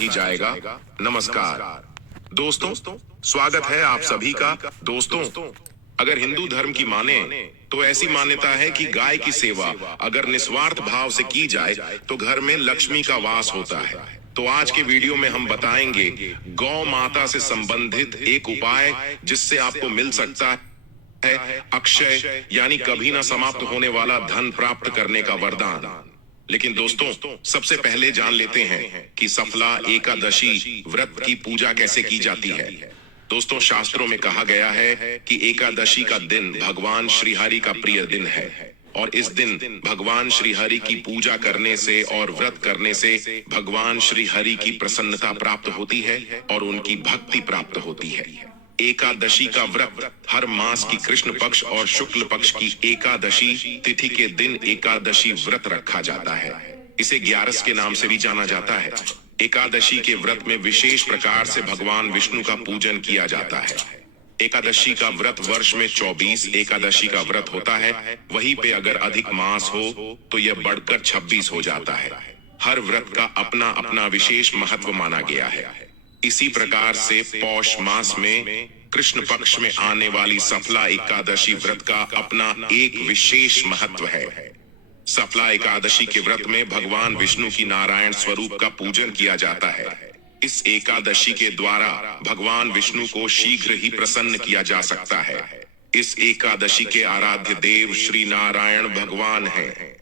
ही जाएगा। नमस्कार दोस्तों, स्वागत है आप सभी का। दोस्तों, अगर हिंदू धर्म की माने तो ऐसी मान्यता है कि गाय की सेवा अगर निस्वार्थ भाव से की जाए तो घर में लक्ष्मी का वास होता है। तो आज के वीडियो में हम बताएंगे गौ माता से संबंधित एक उपाय जिससे आपको मिल सकता है अक्षय यानी कभी ना समाप्त होने वाला धन प्राप्त करने का वरदान। लेकिन दोस्तों, सबसे पहले जान लेते हैं कि सफला एकादशी व्रत की पूजा कैसे की जाती है। दोस्तों, शास्त्रों में कहा गया है कि एकादशी का दिन भगवान श्री हरि का प्रिय दिन है और इस दिन भगवान श्री हरि की पूजा करने से और व्रत करने से भगवान श्री हरि की प्रसन्नता प्राप्त होती है और उनकी भक्ति प्राप्त होती है। एकादशी का व्रत हर मास की कृष्ण पक्ष और शुक्ल पक्ष की एकादशी तिथि के दिन एकादशी व्रत रखा जाता है। इसे ग्यारस के नाम से भी जाना जाता है। एकादशी के व्रत में विशेष प्रकार से भगवान विष्णु का पूजन किया जाता है। एकादशी का व्रत वर्ष में 24 एकादशी का व्रत होता है। वहीं पे अगर अधिक मास हो तो यह बढ़कर 26 हो जाता है। हर व्रत का अपना अपना विशेष महत्व माना गया है। इसी प्रकार से पौष मास में कृष्ण पक्ष में आने वाली सफला एकादशी व्रत का अपना एक विशेष महत्व है। सफला एकादशी के व्रत में भगवान विष्णु की नारायण स्वरूप का पूजन किया जाता है। इस एकादशी के द्वारा भगवान विष्णु को शीघ्र ही प्रसन्न किया जा सकता है। इस एकादशी के आराध्य देव श्री नारायण भगवान हैं।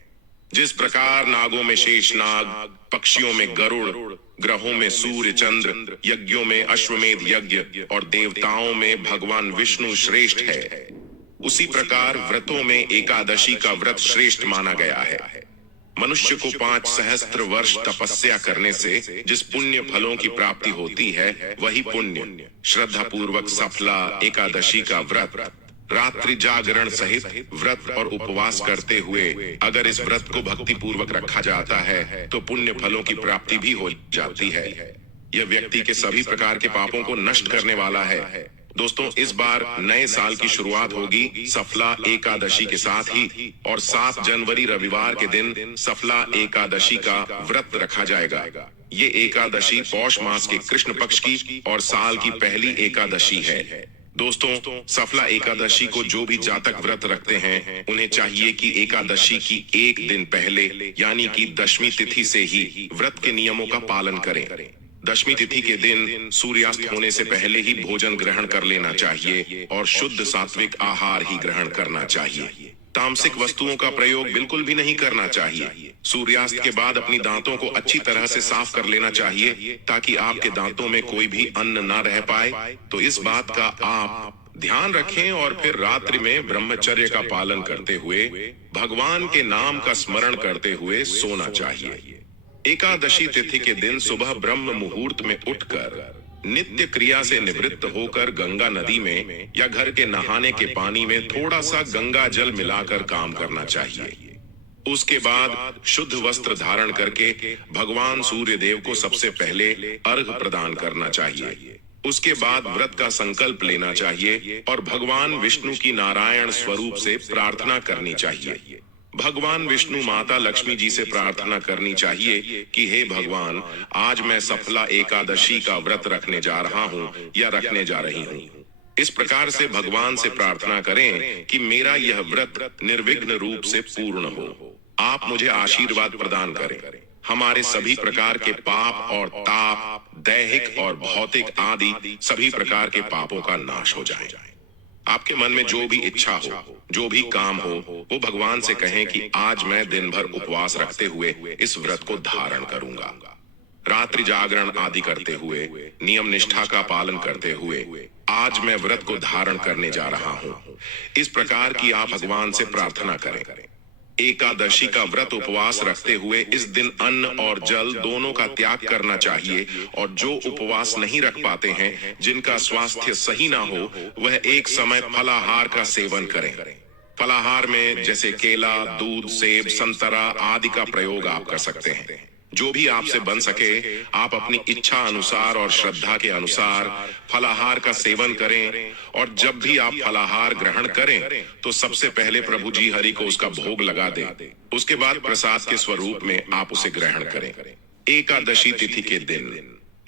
जिस प्रकार नागों में शेषनाग, पक्षियों में गरुड़, ग्रहों में सूर्य चंद्र, यज्ञों में अश्वमेध यज्ञ और देवताओं में भगवान विष्णु श्रेष्ठ है, उसी प्रकार व्रतों में एकादशी का व्रत श्रेष्ठ माना गया है। मनुष्य को 5 सहस्त्र वर्ष तपस्या करने से जिस पुण्य फलों की प्राप्ति होती है वही पुण्य श्रद्धा पूर्वक सफला एकादशी का व्रत रात्रि जागरण सहित व्रत और उपवास करते हुए अगर इस व्रत को भक्ति पूर्वक रखा जाता है तो पुण्य फलों की प्राप्ति भी हो जाती है। यह व्यक्ति के सभी प्रकार के पापों को नष्ट करने वाला है। दोस्तों, इस बार नए साल की शुरुआत होगी सफला एकादशी के साथ ही और 7 जनवरी रविवार के दिन सफला एकादशी का व्रत रखा जाएगा। ये एकादशी पौष मास के कृष्ण पक्ष की और साल की पहली एकादशी है। दोस्तों, सफला एकादशी को जो भी जातक व्रत रखते हैं उन्हें चाहिए कि एकादशी की एक दिन पहले यानी कि दशमी तिथि से ही व्रत के नियमों का पालन करें। दशमी तिथि के दिन सूर्यास्त होने से पहले ही भोजन ग्रहण कर लेना चाहिए और शुद्ध सात्विक आहार ही ग्रहण करना चाहिए। तामसिक वस्तुओं का प्रयोग बिल्कुल भी नहीं करना चाहिए। सूर्यास्त के बाद अपनी दांतों को अच्छी तरह से साफ कर लेना चाहिए ताकि आपके दांतों में कोई भी अन्न न रह पाए। तो इस बात का आप ध्यान रखें और फिर रात्रि में ब्रह्मचर्य का पालन करते हुए भगवान के नाम का स्मरण करते हुए सोना चाहिए। एकादशी तिथि के दिन सुबह ब्रह्म मुहूर्त में उठकर नित्य क्रिया से निवृत्त होकर गंगा नदी में या घर के नहाने के पानी में थोड़ा सा गंगा जल मिलाकर काम करना चाहिए। उसके बाद शुद्ध वस्त्र धारण करके भगवान सूर्य देव को सबसे पहले अर्घ प्रदान करना चाहिए। उसके बाद व्रत का संकल्प लेना चाहिए और भगवान विष्णु की नारायण स्वरूप से प्रार्थना करनी चाहिए। भगवान विष्णु माता लक्ष्मी जी से प्रार्थना करनी चाहिए कि हे भगवान, आज मैं सफला एकादशी का व्रत रखने जा रहा हूँ या रखने जा रही हूँ। इस प्रकार से भगवान से प्रार्थना करें कि मेरा यह व्रत निर्विघ्न रूप से पूर्ण हो। आप मुझे आशीर्वाद प्रदान करें। हमारे सभी प्रकार के पाप और ताप, दैहिक और भौतिक आदि सभी प्रकार के पापों का नाश हो जाए। आपके मन में जो भी इच्छा हो, जो भी काम हो, वो भगवान से कहें कि आज मैं दिन भर उपवास रखते हुए इस व्रत को धारण करूंगा। रात्रि जागरण आदि करते हुए, नियम निष्ठा का पालन करते हुए आज मैं व्रत को धारण करने जा रहा हूँ। इस प्रकार की आप भगवान से प्रार्थना करें। एकादशी का व्रत उपवास रखते हुए इस दिन अन्न और जल दोनों का त्याग करना चाहिए और जो उपवास नहीं रख पाते हैं, जिनका स्वास्थ्य सही ना हो, वह एक समय फलाहार का सेवन करें। फलाहार में जैसे केला, दूध, सेब, संतरा आदि का प्रयोग आप कर सकते हैं। जो भी आपसे बन सके आप अपनी इच्छा अनुसार और श्रद्धा के अनुसार फलाहार का सेवन करें और जब भी आप फलाहार ग्रहण करें तो सबसे पहले प्रभु जी हरि को उसका भोग लगा दें। उसके बाद प्रसाद के स्वरूप में आप उसे ग्रहण करें। एकादशी तिथि के दिन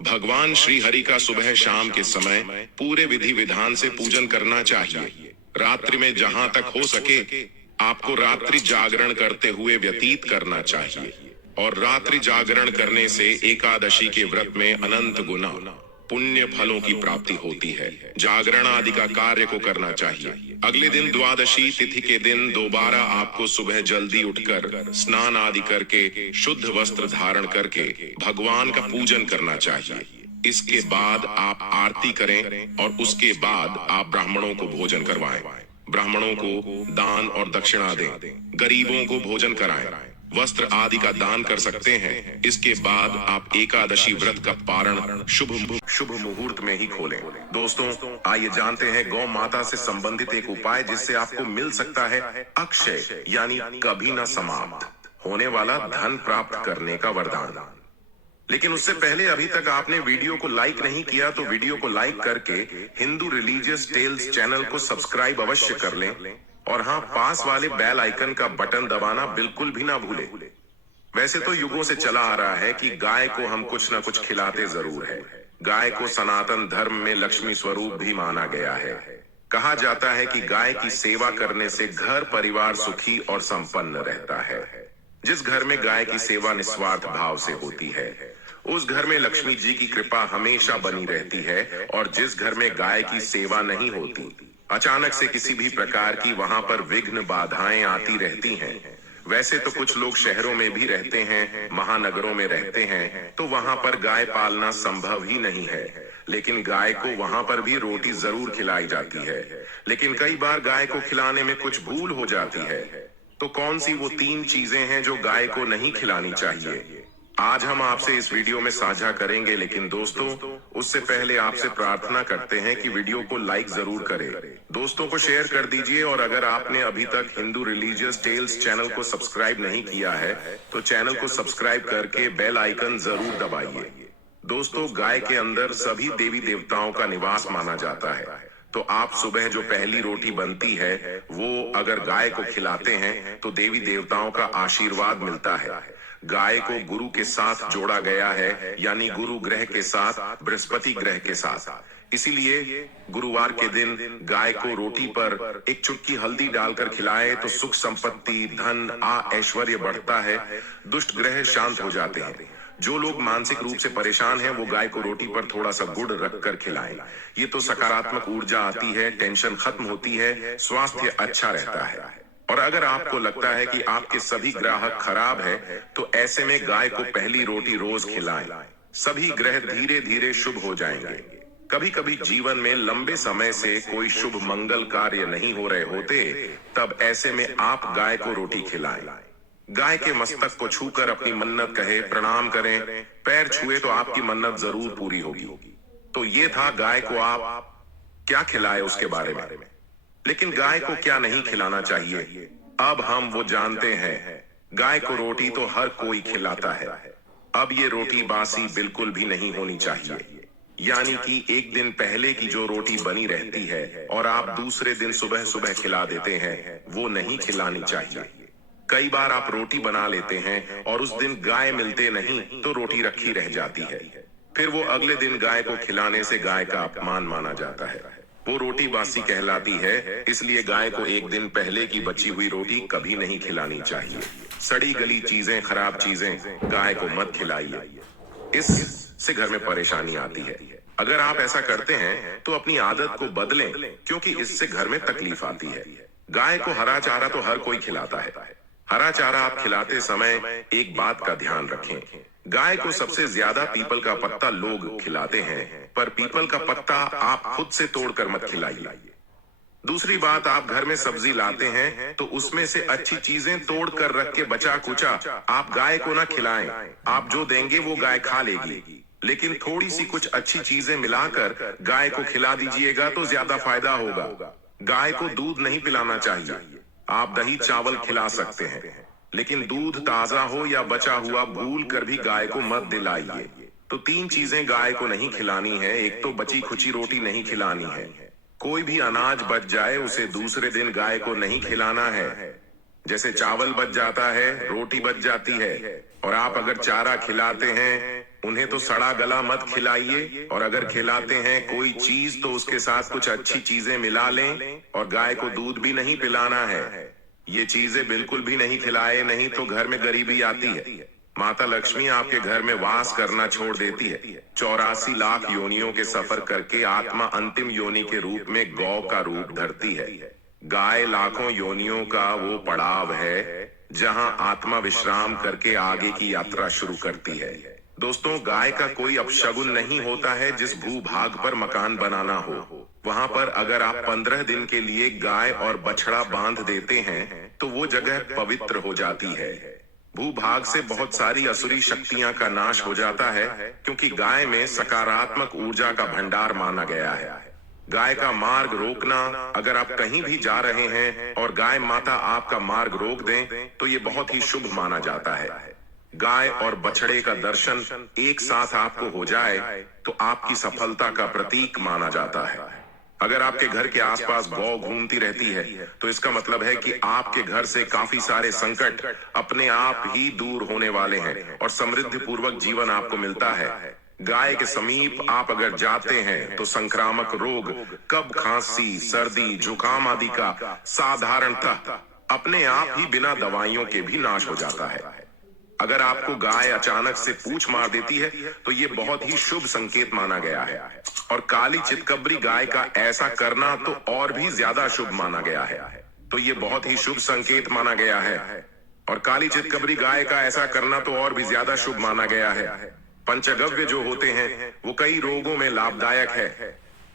भगवान श्री हरि का सुबह शाम के समय पूरे विधि विधान से पूजन करना चाहिए। रात्रि में जहां तक हो सके आपको रात्रि जागरण करते हुए व्यतीत करना चाहिए, और रात्रि जागरण करने से एकादशी के व्रत में अनंत गुना पुण्य फलों की प्राप्ति होती है। जागरण आदि का कार्य को करना चाहिए। अगले दिन द्वादशी तिथि के दिन दोबारा आपको सुबह जल्दी उठकर स्नान आदि करके शुद्ध वस्त्र धारण करके भगवान का पूजन करना चाहिए। इसके बाद आप आरती करें और उसके बाद आप ब्राह्मणों को भोजन करवाएं। ब्राह्मणों को दान और दक्षिणा दें, गरीबों को भोजन कराएं, वस्त्र आदि का दान कर सकते हैं। इसके बाद आप एकादशी व्रत का पारण शुभ मुहूर्त में ही खोलें। दोस्तों, आइए जानते हैं गौ माता से संबंधित एक उपाय जिससे आपको मिल सकता है अक्षय यानी कभी न समाप्त होने वाला धन प्राप्त करने का वरदान। लेकिन उससे पहले अभी तक आपने वीडियो को लाइक नहीं किया तो वीडियो को लाइक करके हिंदू रिलीजियस टेल्स चैनल को सब्सक्राइब अवश्य कर लें, और हाँ, पास वाले बेल आइकन का बटन दबाना बिल्कुल भी ना भूलें। वैसे तो युगों से चला आ रहा है कि गाय को हम कुछ न कुछ खिलाते जरूर है। गाय को सनातन धर्म में लक्ष्मी स्वरूप भी माना गया है। कहा जाता है कि गाय की सेवा करने से घर परिवार सुखी और संपन्न रहता है। जिस घर में गाय की सेवा निस्वार्थ भाव से होती है उस घर में लक्ष्मी जी की कृपा हमेशा बनी रहती है, और जिस घर में गाय की सेवा नहीं होती, अचानक से किसी भी प्रकार की वहां पर विघ्न बाधाएं आती रहती हैं। वैसे तो कुछ लोग शहरों में भी रहते हैं, महानगरों में रहते हैं, तो वहां पर गाय पालना संभव ही नहीं है। लेकिन गाय को वहां पर भी रोटी जरूर खिलाई जाती है। लेकिन कई बार गाय को खिलाने में कुछ भूल हो जाती है। तो कौन सी वो 3 चीजें हैं जो गाय को नहीं खिलानी चाहिए, आज हम आपसे इस वीडियो में साझा करेंगे। लेकिन दोस्तों, उससे पहले आपसे प्रार्थना करते हैं कि वीडियो को लाइक जरूर करें, दोस्तों को शेयर कर दीजिए, और अगर आपने अभी तक हिंदू रिलीजियस टेल्स चैनल को सब्सक्राइब नहीं किया है तो चैनल को सब्सक्राइब करके बेल आइकन जरूर दबाइए। दोस्तों, गाय के अंदर सभी देवी देवताओं का निवास माना जाता है, तो आप सुबह जो पहली रोटी बनती है वो अगर गाय को खिलाते हैं तो देवी देवताओं का आशीर्वाद मिलता है। गाय को गुरु के साथ जोड़ा गया है, यानी गुरु ग्रह के साथ, बृहस्पति ग्रह के साथ। इसीलिए गुरुवार के दिन गाय को रोटी पर एक चुटकी हल्दी डालकर खिलाए तो सुख संपत्ति, धन, ऐश्वर्य बढ़ता है, दुष्ट ग्रह शांत हो जाते हैं। जो लोग मानसिक रूप से परेशान हैं वो गाय को रोटी पर थोड़ा सा गुड़ रखकर खिलाएं। ये तो सकारात्मक ऊर्जा आती है, टेंशन खत्म होती है, स्वास्थ्य अच्छा रहता है। और अगर आपको लगता है कि आपके सभी ग्राहक खराब है तो ऐसे में गाय को पहली रोटी रोज खिलाएं। सभी ग्रह धीरे धीरे शुभ हो जाएंगे। कभी कभी जीवन में लंबे समय से कोई शुभ मंगल कार्य नहीं हो रहे होते, तब ऐसे में आप गाय को रोटी खिलाएं। गाय के मस्तक को छूकर अपनी मन्नत कहे, प्रणाम करें, पैर छुए तो आपकी मन्नत जरूर पूरी होगी। तो ये था गाय को आप क्या खिलाए उसके बारे में। लेकिन गाय को क्या नहीं खिलाना चाहिए, अब हम वो जानते हैं। गाय को रोटी तो हर कोई खिलाता है। अब ये रोटी बासी बिल्कुल भी नहीं होनी चाहिए, यानी कि एक दिन पहले की जो रोटी बनी रहती है और आप दूसरे दिन सुबह सुबह खिला देते हैं, वो नहीं खिलानी चाहिए। कई बार आप रोटी बना लेते हैं और उस दिन गाय मिलते नहीं तो रोटी रखी रह जाती है, फिर वो अगले दिन गाय को खिलाने से गाय का अपमान माना जाता है, वो रोटी बासी कहलाती है। इसलिए गाय को एक दिन पहले की बची हुई रोटी कभी नहीं खिलानी चाहिए। सड़ी गली चीजें, खराब चीजें गाय को मत खिलाइए, इससे घर में परेशानी आती है। अगर आप ऐसा करते हैं तो अपनी आदत को बदलें, क्योंकि इससे घर में तकलीफ आती है। गाय को हरा चारा तो हर कोई खिलाता है। हरा चारा आप खिलाते समय एक बात का ध्यान रखें, गाय को सबसे ज्यादा पीपल का पत्ता लोग खिलाते हैं, पर पीपल का पत्ता आप खुद से तोड़कर मत खिलाइए। दूसरी बात, आप घर में सब्जी लाते हैं तो उसमें से अच्छी चीजें तोड़कर रख के बचा कुचा आप गाय को ना खिलाएं। आप जो देंगे वो गाय खा लेगी, लेकिन थोड़ी सी कुछ अच्छी चीजें मिलाकर गाय को खिला दीजिएगा तो ज्यादा फायदा होगा। गाय को दूध नहीं पिलाना चाहिए। आप दही चावल खिला सकते हैं, लेकिन दूध ताजा हो या बचा हुआ भूल कर भी गाय को मत दिलाइए। तो 3 चीजें गाय को नहीं खिलानी है। एक तो बची खुची रोटी नहीं खिलानी है। कोई भी अनाज बच जाए उसे दूसरे दिन गाय को नहीं खिलाना है। जैसे चावल बच जाता है, रोटी बच जाती है, और आप अगर चारा खिलाते हैं उन्हें तो सड़ा गला मत खिलाइए, और अगर खिलाते हैं कोई चीज तो उसके साथ कुछ अच्छी चीजें मिला लें। और गाय को दूध भी नहीं पिलाना है, ये चीजें बिल्कुल भी नहीं खिलाए, नहीं तो घर में गरीबी आती है। माता लक्ष्मी आपके घर में वास करना छोड़ देती है। 84 लाख योनियों के सफर करके आत्मा अंतिम योनि के रूप में गौ का रूप धरती है। गाय लाखों योनियों का वो पड़ाव है जहां आत्मा विश्राम करके आगे की यात्रा शुरू करती है। दोस्तों, गाय का कोई अपशगुन नहीं होता है। जिस भूभाग पर मकान बनाना हो, वहां पर अगर आप 15 दिन के लिए गाय और बछड़ा बांध देते हैं तो वो जगह पवित्र हो जाती है। भूभाग से बहुत सारी असुरी शक्तियां का नाश हो जाता है, क्योंकि गाय में सकारात्मक ऊर्जा का भंडार माना गया है। गाय का मार्ग रोकना, अगर आप कहीं भी जा रहे हैं और गाय माता आपका मार्ग रोक दें तो ये बहुत ही शुभ माना जाता है। गाय और बछड़े का दर्शन एक साथ आपको हो जाए तो आपकी सफलता का प्रतीक माना जाता है। अगर आपके घर के आसपास गौ घूमती रहती है तो इसका मतलब है कि आपके घर से काफी सारे संकट अपने आप ही दूर होने वाले हैं और समृद्धि पूर्वक जीवन आपको मिलता है। गाय के समीप आप अगर जाते हैं तो संक्रामक रोग, कब, खांसी, सर्दी, जुकाम आदि का साधारणतः अपने आप ही बिना दवाइयों के भी नाश हो जाता है। अगर आपको गाय अचानक से पूंछ मार देती है तो ये बहुत ही शुभ संकेत माना गया है, और काली चितकबरी गाय का ऐसा करना तो और भी ज्यादा शुभ माना गया है। तो ये बहुत ही शुभ संकेत माना गया है, और काली चितकबरी गाय का ऐसा करना तो और भी ज्यादा शुभ माना गया है। पंचगव्य जो होते हैं वो कई रोगों में लाभदायक है।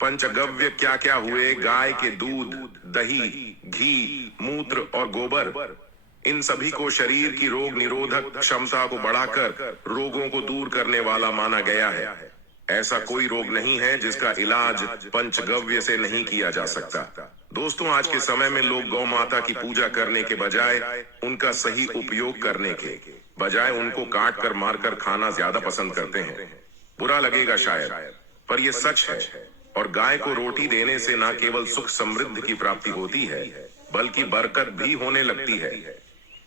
पंचगव्य क्या क्या हुए? गाय के दूध, दही, घी, मूत्र और गोबर, इन सभी को शरीर की रोग निरोधक क्षमता को बढ़ाकर रोगों को दूर करने वाला माना गया है। ऐसा कोई रोग नहीं है जिसका इलाज पंचगव्य से नहीं किया जा सकता। दोस्तों, आज के समय में लोग गौ माता की पूजा करने के बजाय, उनका सही उपयोग करने के बजाय उनको काट कर मारकर खाना ज्यादा पसंद करते हैं। बुरा लगेगा शायद, पर यह सच है। और गाय को रोटी देने से न केवल सुख समृद्धि की प्राप्ति होती है बल्कि बरकत भी होने लगती है।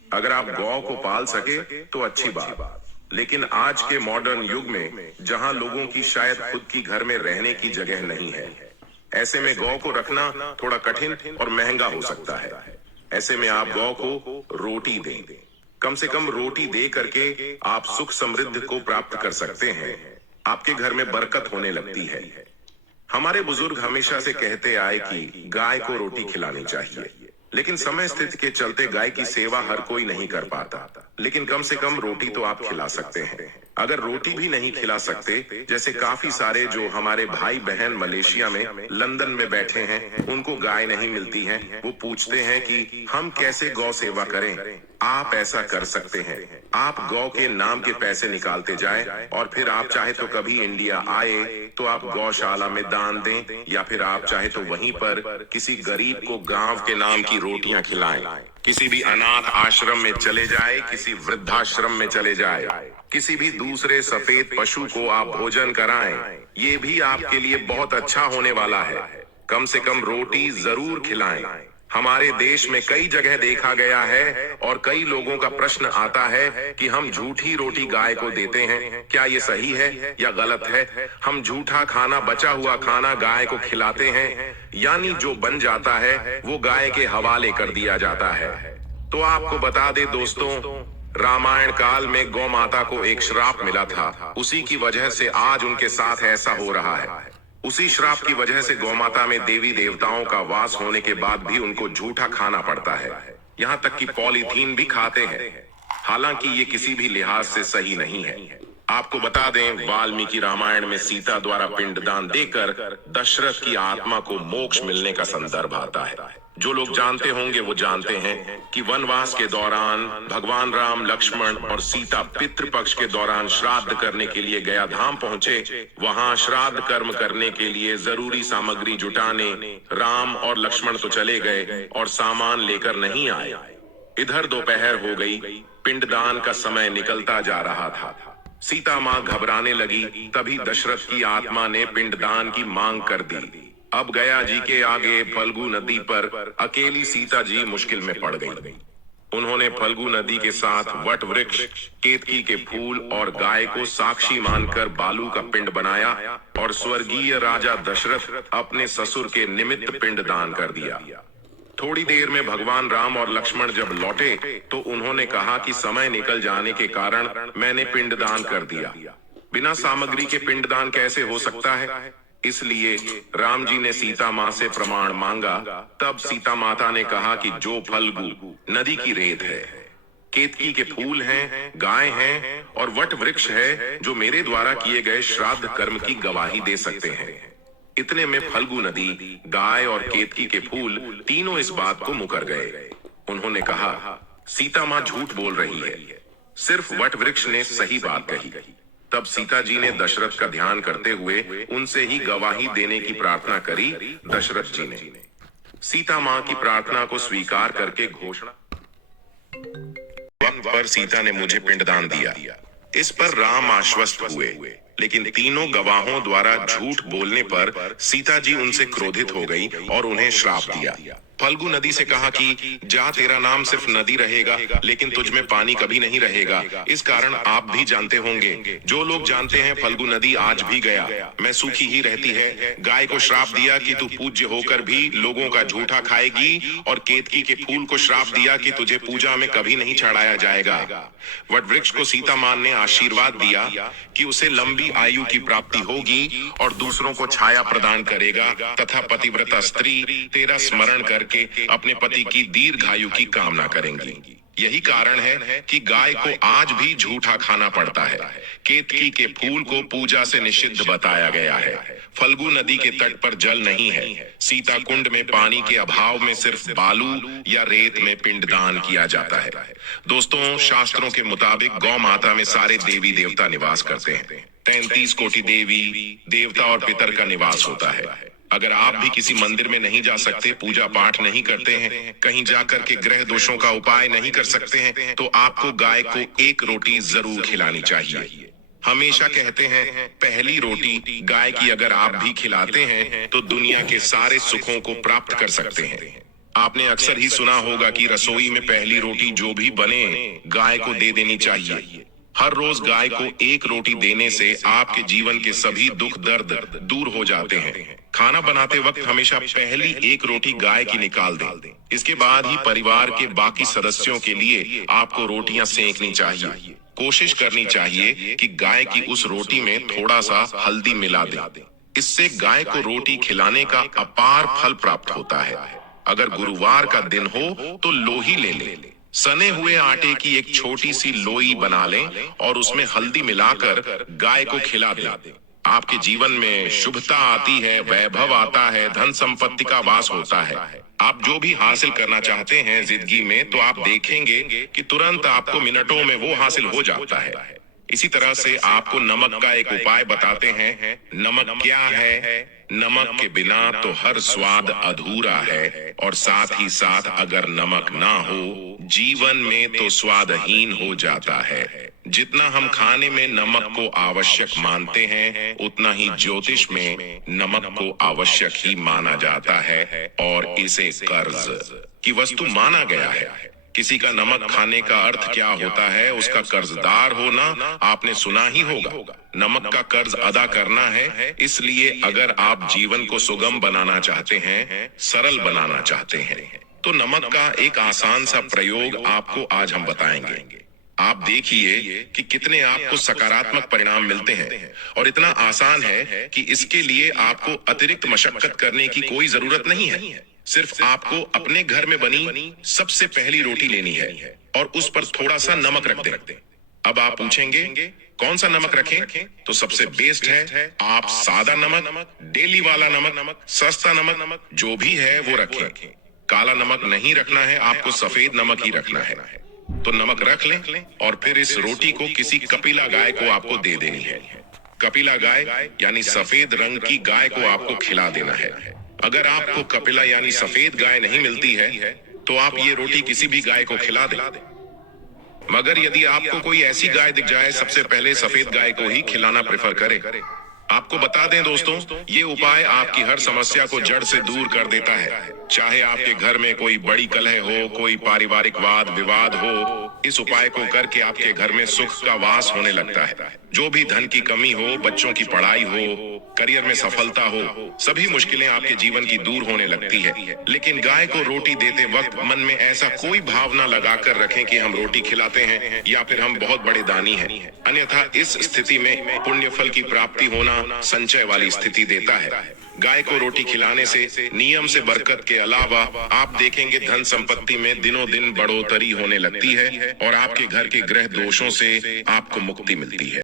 अगर आप गौ को पाल सके तो अच्छी बात, लेकिन आज के मॉडर्न युग में जहां लोगों की शायद खुद की घर में रहने की जगह नहीं है, ऐसे में गौ को रखना थोड़ा कठिन और महंगा हो सकता है। ऐसे में आप गौ को रोटी दें। कम से कम रोटी दे करके आप सुख समृद्धि को प्राप्त कर सकते हैं। आपके घर में बरकत होने लगती है। हमारे बुजुर्ग हमेशा से कहते आए कि गाय को रोटी खिलानी चाहिए, लेकिन समय स्थिति के चलते गाय की सेवा हर कोई नहीं कर पाता। लेकिन कम से कम रोटी तो आप खिला सकते हैं। अगर रोटी भी नहीं खिला सकते, जैसे काफी सारे जो हमारे भाई बहन मलेशिया में, लंदन में बैठे हैं, उनको गाय नहीं मिलती है, वो पूछते हैं कि हम कैसे गौ सेवा करें। आप ऐसा कर सकते हैं, आप गौ के नाम के पैसे निकालते जाएं, और फिर आप चाहे तो कभी इंडिया आए तो आप गौशाला में दान दें, या फिर आप चाहे तो वहीं पर किसी गरीब को गांव के नाम की रोटियां खिलाएं। किसी भी अनाथ आश्रम में चले जाए, किसी वृद्धाश्रम में चले जाए, किसी भी दूसरे सफेद पशु को आप भोजन कराएं। ये भी आपके लिए बहुत अच्छा होने वाला है। कम से कम रोटी जरूर खिलाएं। हमारे देश में कई जगह देखा गया है, और कई लोगों का प्रश्न आता है कि हम झूठी रोटी गाय को देते हैं, क्या ये सही है या गलत है? हम झूठा खाना, बचा हुआ खाना गाय को खिलाते हैं, यानी जो बन जाता है वो गाय के हवाले कर दिया जाता है। तो आपको बता दे दोस्तों, रामायण काल में गौ माता को एक श्राप मिला था। उसी की वजह से आज उनके साथ ऐसा हो रहा है। उसी श्राप की वजह से गौमाता में देवी देवताओं का वास होने के बाद भी उनको झूठा खाना पड़ता है। यहाँ तक कि पॉलीथीन भी खाते हैं, हालांकि ये किसी भी लिहाज से सही नहीं है। आपको बता दें, वाल्मीकि रामायण में सीता द्वारा पिंडदान देकर दशरथ की आत्मा को मोक्ष मिलने का संदर्भ आता है। जो लोग जानते होंगे वो जानते हैं कि वनवास के दौरान भगवान राम, लक्ष्मण और सीता पितृपक्ष के दौरान श्राद्ध करने के लिए गया धाम पहुंचे। वहां श्राद्ध कर्म करने के लिए जरूरी सामग्री जुटाने राम और लक्ष्मण तो चले गए और सामान लेकर नहीं आए। इधर दोपहर हो गई, पिंडदान का समय निकलता जा रहा था। सीता मां घबराने लगी, तभी दशरथ की आत्मा ने पिंडदान की मांग कर दी। अब गया जी के आगे फल्गु नदी पर अकेली सीता जी मुश्किल में पड़ गई। उन्होंने फल्गु नदी के साथ वट वृक्ष, केतकी के फूल और गाय को साक्षी मानकर बालू का पिंड बनाया और स्वर्गीय राजा दशरथ अपने ससुर के निमित्त पिंड दान कर दिया। थोड़ी देर में भगवान राम और लक्ष्मण जब लौटे तो उन्होंने कहा कि समय निकल जाने के कारण मैंने पिंडदान कर दिया। बिना सामग्री के पिंडदान कैसे हो सकता है? इसलिए राम जी ने सीता माँ से प्रमाण मांगा। तब सीता माता ने कहा कि जो फल्गु नदी की रेत है, केतकी के फूल हैं, गाय हैं और वट वृक्ष है जो मेरे द्वारा किए गए श्राद्ध कर्म की गवाही दे सकते हैं। इतने में फल्गु नदी, गाय और केतकी के फूल तीनों इस बात को मुकर गए। उन्होंने कहा, सीता माँ झूठ बोल रही है, सिर्फ वट वृक्ष ने सही बात कही। तब सीता जी ने दशरथ का ध्यान करते हुए उनसे ही गवाही देने की प्रार्थना करी। दशरथ जी ने सीता माँ की प्रार्थना को स्वीकार करके घोषणा, वक्त पर सीता ने मुझे पिंडदान दिया। इस पर राम आश्वस्त हुए, लेकिन तीनों गवाहों द्वारा झूठ बोलने पर सीता जी उनसे क्रोधित हो गई और उन्हें श्राप दिया। फल्गु नदी से कहा कि जा, तेरा नाम सिर्फ नदी रहेगा, लेकिन तुझ में पानी कभी नहीं रहेगा। इस कारण आप भी जानते होंगे, जो लोग जानते हैं फल्गु नदी आज भी गया मैं सूखी ही रहती है। गाय को श्राप दिया कि तू पूज्य होकर भी लोगों का झूठा खाएगी, और केतकी के फूल को श्राप दिया कि तुझे पूजा में कभी नहीं चढ़ाया जाएगा। वट वृक्ष को सीता मां ने आशीर्वाद दिया कि उसे लंबी आयु की प्राप्ति होगी और दूसरों को छाया प्रदान करेगा, तथा पतिव्रता स्त्री तेरा स्मरण करके अपने पति की दीर्घायु की कामना करेंगी। यही कारण है कि गाय को आज भी झूठा खाना पड़ता है। केतकी के फूल को पूजा से निषिद्ध बताया गया है। फल्गु नदी के तट पर जल नहीं है। सीता कुंड में पानी के अभाव में सिर्फ बालू या रेत में पिंडदान किया जाता है। दोस्तों, शास्त्रों के मुताबिक गौ माता में सारे देवी देवता निवास करते हैं। 33 कोटि देवी देवता और पितर का निवास होता है। अगर आप भी किसी मंदिर में नहीं जा सकते, पूजा पाठ नहीं करते हैं, कहीं जाकर के ग्रह दोषों का उपाय नहीं कर सकते हैं, तो आपको गाय को एक रोटी जरूर खिलानी चाहिए। हमेशा कहते हैं, पहली रोटी गाय की अगर आप भी खिलाते हैं तो दुनिया के सारे सुखों को प्राप्त कर सकते हैं। आपने अक्सर ही सुना होगा कि रसोई में पहली रोटी जो भी बने गाय को दे देनी चाहिए। हर रोज गाय को एक रोटी देने से आपके जीवन के सभी दुख दर्द दूर हो जाते हैं। खाना बनाते वक्त हमेशा पहली एक रोटी गाय की निकाल दें। इसके बाद ही परिवार के बाकी सदस्यों के लिए आपको रोटियां सेंकनी चाहिए। कोशिश करनी चाहिए कि गाय की उस रोटी में थोड़ा सा हल्दी मिला दें। इससे गाय को रोटी खिलाने का अपार फल प्राप्त होता है। अगर गुरुवार का दिन हो तो लोही ले लें। सने हुए आटे की एक छोटी सी लोई बना लें और उसमें हल्दी मिलाकर गाय को खिला दें। आपके जीवन में शुभता आती है, वैभव आता है, धन संपत्ति का वास होता है। आप जो भी हासिल करना चाहते हैं जिंदगी में, तो आप देखेंगे कि तुरंत आपको मिनटों में वो हासिल हो जाता है। इसी तरह से आपको नमक का एक उपाय बताते हैं। नमक क्या है? नमक के बिना तो हर स्वाद अधूरा है, और साथ ही साथ अगर नमक ना हो जीवन में तो स्वादहीन हो जाता है। जितना हम खाने में नमक को आवश्यक मानते हैं, उतना ही ज्योतिष में नमक को आवश्यक ही माना जाता है, और इसे कर्ज की वस्तु माना गया है। किसी का नमक खाने का अर्थ क्या होता है? उसका कर्जदार होना आपने सुना ही होगा। नमक का कर्ज अदा करना है। इसलिए अगर आप जीवन को सुगम बनाना चाहते हैं, सरल बनाना चाहते हैं, तो नमक का एक आसान सा प्रयोग आपको आज हम बताएंगे। आप देखिए कि कितने आपको सकारात्मक परिणाम मिलते हैं, और इतना आसान है कि इसके लिए आपको अतिरिक्त मशक्कत करने की कोई जरूरत नहीं है। सिर्फ आपको अपने घर में बनी सबसे पहली रोटी लेनी है और उस पर थोड़ा सा नमक रख दें। अब आप पूछेंगे कौन सा नमक रखें? तो सबसे बेस्ट है आप सादा नमक, डेली वाला नमक, सस्ता नमक जो भी है वो रखें। काला नमक नहीं रखना है, आपको सफेद नमक ही रखना है। तो नमक रख लें और फिर इस रोटी को किसी कपिला गाय को आपको दे देनी है। कपिला गाय यानी सफेद रंग की गाय को आपको खिला देना है। अगर आपको कपिला यानी सफेद गाय नहीं मिलती है तो आप ये रोटी किसी भी गाय को खिला दें। मगर यदि आपको कोई ऐसी गाय दिख जाए, सबसे पहले सफेद गाय को ही खिलाना प्रेफर करें। आपको बता दें दोस्तों, ये उपाय आपकी हर समस्या को जड़ से दूर कर देता है। चाहे आपके घर में कोई बड़ी कलह हो, कोई पारिवारिक वाद विवाद हो, इस उपाय को करके आपके घर में सुख का वास होने लगता है। जो भी धन की कमी हो, बच्चों की पढ़ाई हो, करियर में सफलता हो, सभी मुश्किलें आपके जीवन की दूर होने लगती है। लेकिन गाय को रोटी देते वक्त मन में ऐसा कोई भाव न लगाकर रखें कि हम रोटी खिलाते हैं या फिर हम बहुत बड़े दानी हैं। अन्यथा इस स्थिति में पुण्य फल की प्राप्ति होना संचय वाली स्थिति देता है। गाय को रोटी खिलाने से नियम से बरकत के अलावा आप देखेंगे धन संपत्ति में दिनों दिन बढ़ोतरी होने लगती है और आपके घर के ग्रह दोषों से आपको मुक्ति मिलती है।